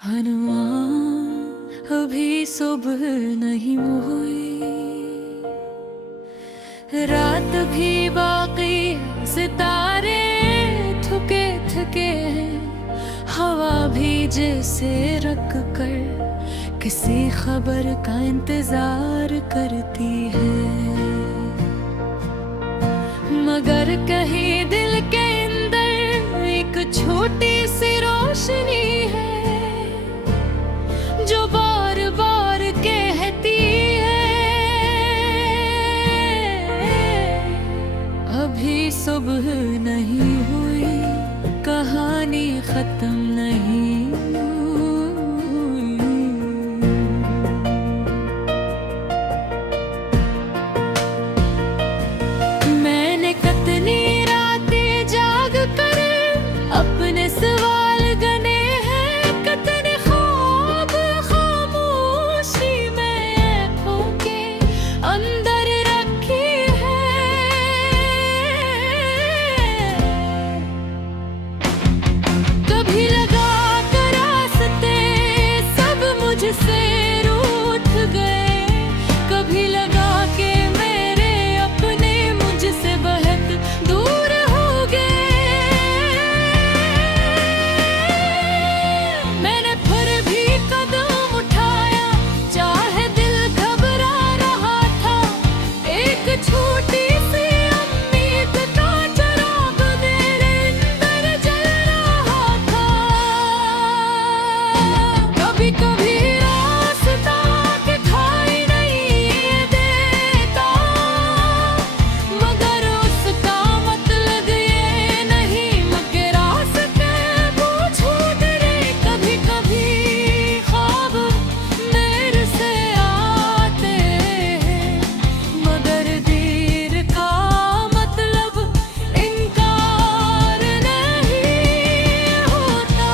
हनुमान अभी सुबह नहीं हुई, रात भी बाकी है, सितारे थके थके हैं, हवा भी जैसे रख कर किसी खबर का इंतजार करती है। मगर कहीं दिल के अंदर एक छोटी सी रोशनी है जो बार बार कहती है अभी सुबह नहीं हुई, कहानी खत्म नहीं हुई। मैंने कितनी रातें जाग कर अपने सवाल गने हैं, कितने ख्वाब खामोशी में आँखों के अंदर रखी है। कभी लगा कर रास्ते सब मुझसे रूठ गए, कभी लगा के मेरे अपने मुझसे बहुत दूर हो गए। मैंने फिर भी कदम उठाया, चाहे दिल घबरा रहा था, एक छोटी सी उम्मीद का चिराग मेरे अंदर जल रहा था। कभी कभी रास्ता दिखाई नहीं देता, मगर उसका मतलब ये नहीं कि रास्ते वो छूट रहे। कभी कभी ख्वाब देर से आते हैं, मगर देर का मतलब इनकार नहीं होता।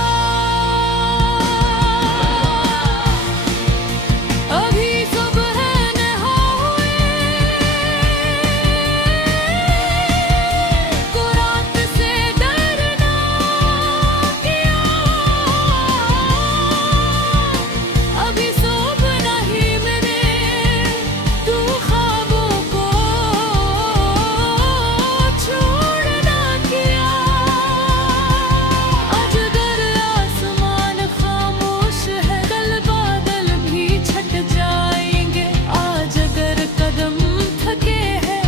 अभी सुबह न हुई, को रात से डरना किया, अभी सुबह नहीं मैंने तू ख्वाबों को छोड़ना किया। आज अगर आसमान खामोश है, कल बादल भी छट जाएंगे। आज अगर कदम थके हैं,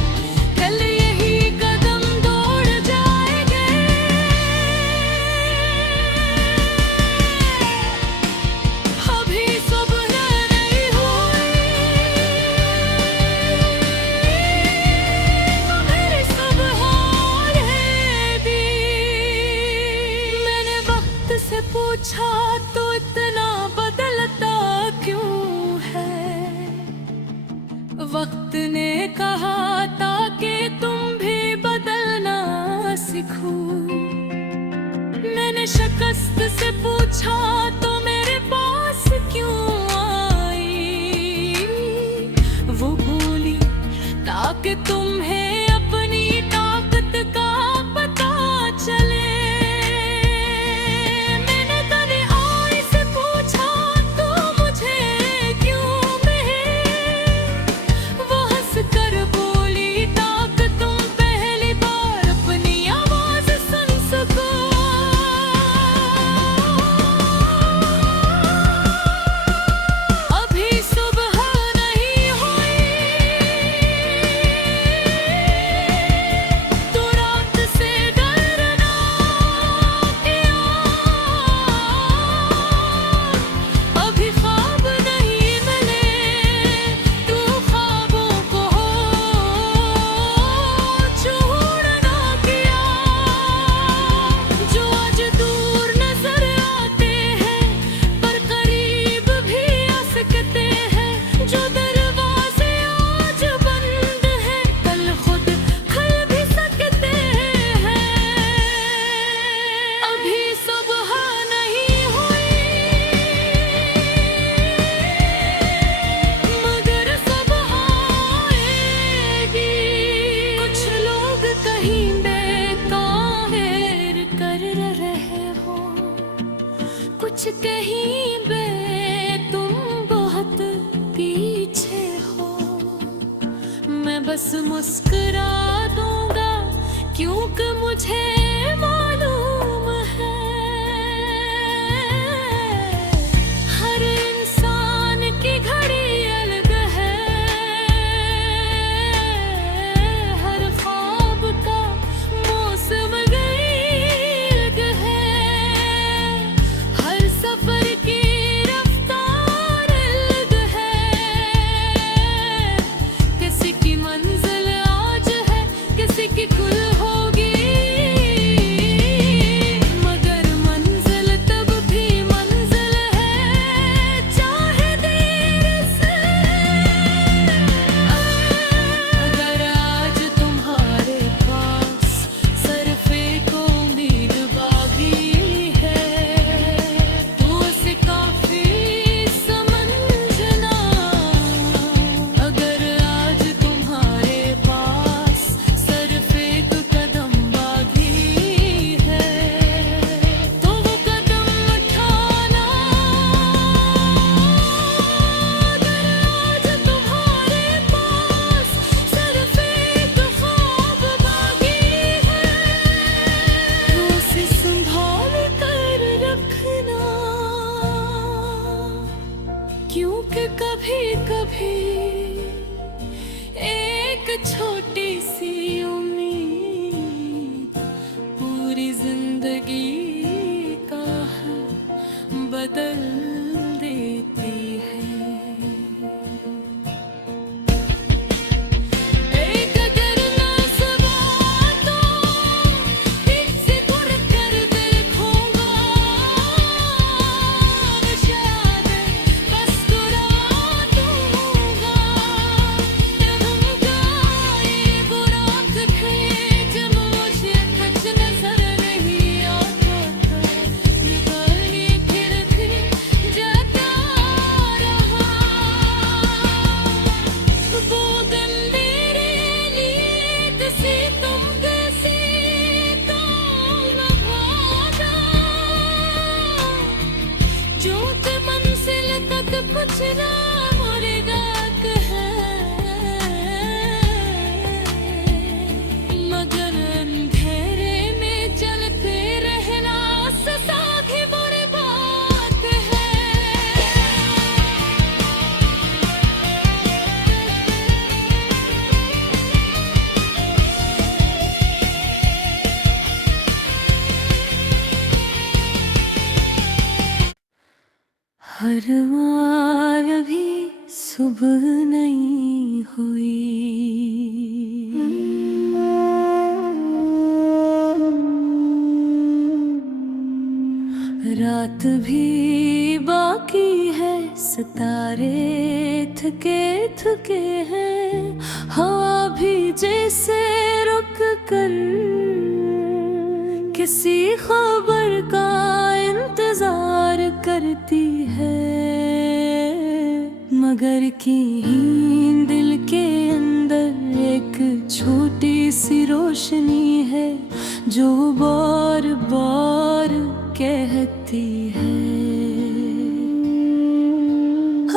कल यही कदम दौड़ जाएंगे। अभी सुबह नहीं हुई, मगर सब हार है भी। मैंने वक्त से पूछा तो इतना बदलता क्यों है, वक्त ने कहा ताकि तुम भी बदलना सीखो। मैंने शिकस्त से पूछा तो मेरे पास क्यों आई, वो बोली ताकि तुम्हें अपनी ताकत का पता चले। मैंने तने आई से पूछा तो मुझे क्यों कहे, वो हंस कर बोली ताकि तुम पहली बार अपनी आवाज सुन सको। कहीं बे तुम बहुत पीछे हो, मैं बस मुस्कुरा दूंगा क्योंकि मुझे मालूम है हर इंसान की घड़ी अलग है, हर ख्वाब का मौसम अलग है, हर सफर की रफ्तार अलग है, किसी की मंजिल आज है किसी की कुल होगी, मगर मंजिल तब भी मंजिल है चाहे देर से। अगर आज तुम्हारे पास सिर्फ एक उम्मीद बाकी है तो उसे काफी समझना, अगर आज तुम्हारे पास सिर्फ एक कदम बाकी है तो वो कदम उठाना, अगर आज तुम्हारे पास सिर्फ एक ख्वाब बाकी है तो उसे संभाल कर रखना, क्योंकि कभी कभी एक छोटी सी उम्मीद पूरी जिंदगी का बदल देती है। एक अगर नज़रों तो एक से घुर कर देखूंगा, शायद बस मुस्कुरा दूंगा, रहूंगा ये बुराक भेज मुझे कुछ नजर नहीं आता था, निकाली फिर भी जाता रहा, वो दिन मेरे लिए किसी तुम कैसी तो न भागा, जो कि मंजिल तक कुछ ना मुड़ेगा है, मगर अंधेरे में चलते रहना सदा की बुरी बात है। हर बार अभी सुबह नहीं हुई, रात भी बाकी है, सितारे थके थके हैं, हवा भी जैसे रुक कर किसी खबर का इंतजार करती है, मगर कहीं दिल के अंदर एक छोटी सी रोशनी है जो बार बार कहती है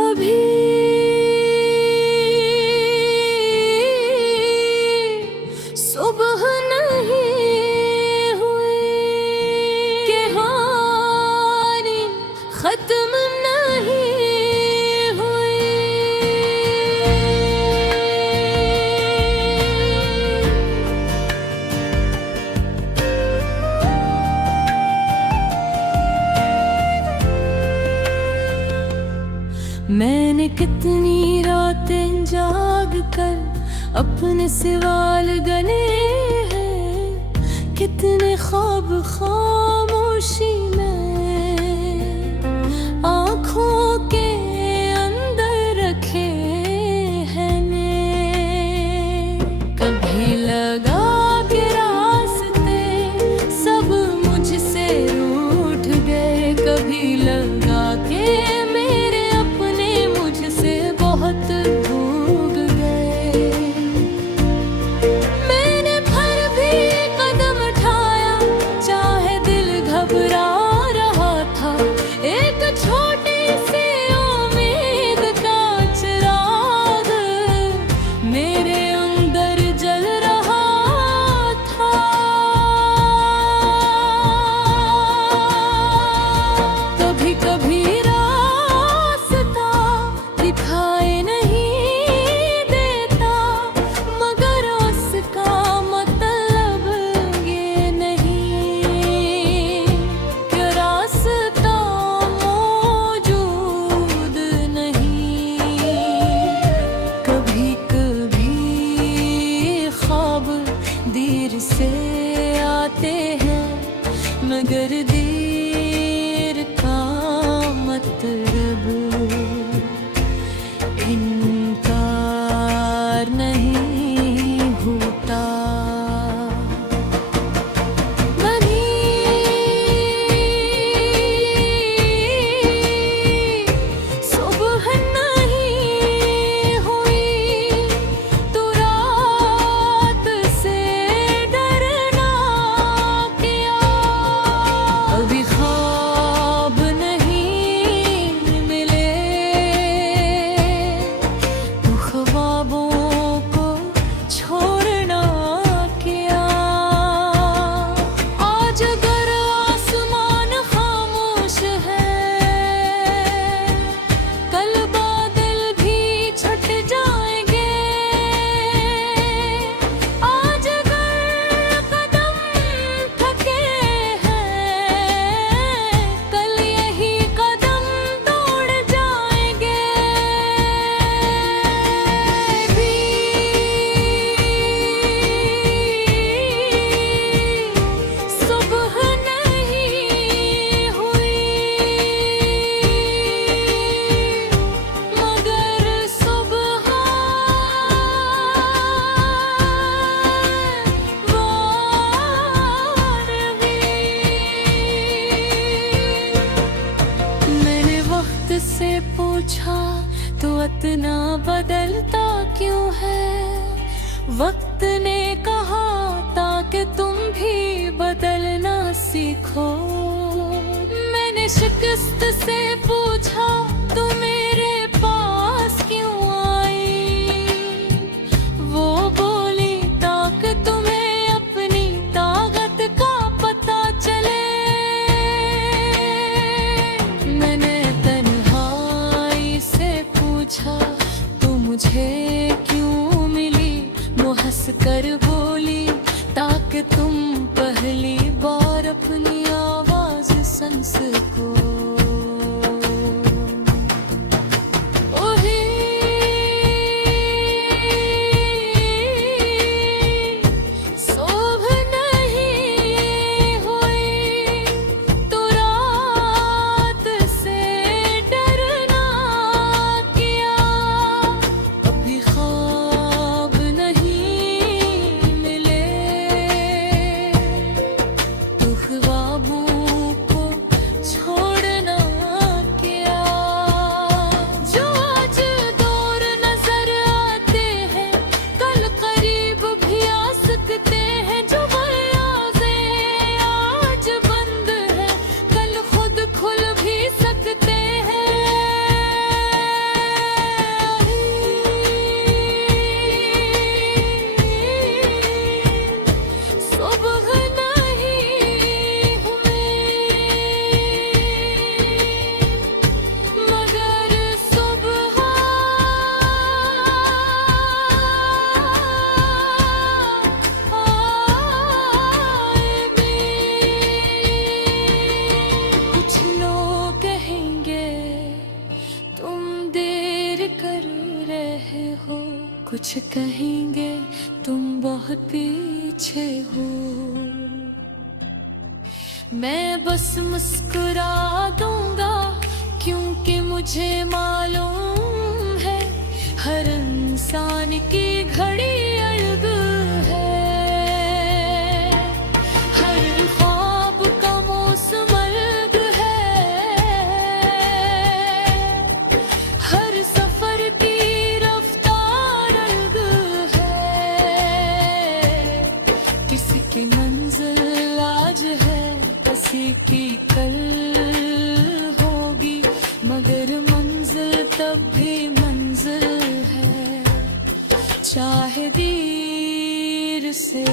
अभी सुबह नहीं हुई, कहानी खत्म नहीं हुई। मैंने कितनी रातें जाग कर अपने सवाल गने हैं, कितने ख्वाब खामोशी में आँखों के अंदर रखे हैं ने, कभी लगा के रास्ते सब मुझसे रूठ गए, कभी लगा के मेरे अपने मुझसे बहुत भूग गए, मैंने फिर भी कदम उठाया चाहे दिल घबरा से पूछा तो इतना बदलता क्यों है। वक्त ने कहा ताकि तुम भी बदलना सीखो। मैंने शिकस्त से पूछा तू मेरे पास क्यों आई। वो बोली ताकि तुम्हें अपनी ताकत का पता चले। मैंने तन्हाई से पूछा तू मुझे क्यों मिली। वो हंस कर बोली ताकि तुम पहली बार अपनी आवाज सुन सको। ओहे सुबह नहीं हुई तो रात से डरना किया। अभी ख्वाब नहीं मिले तो ख्वाबों को छोड़ना किया। जो आज दूर नजर आते हैं कल करीब भी आ सकते हैं। जो दरवाजे आज बंद है कल खुद खुल भी सकते हैं। सुबह नहीं हुई मगर सुबह आएगी। कुछ लोग कहेंगे तुम देर कर रहे हो। कुछ कहेंगे तुम बहुत पीछे हो। मैं बस मुस्कुरा दूंगा क्योंकि मुझे मालूम है हर इंसान की घड़ी अलग है। हर ख्वाब का मौसम अलग है। हर सफर की रफ्तार अलग है। किसी की मंजिल आज है किसी की कल होगी मगर मंजिल तब भी मंजिल है। चाहे देर से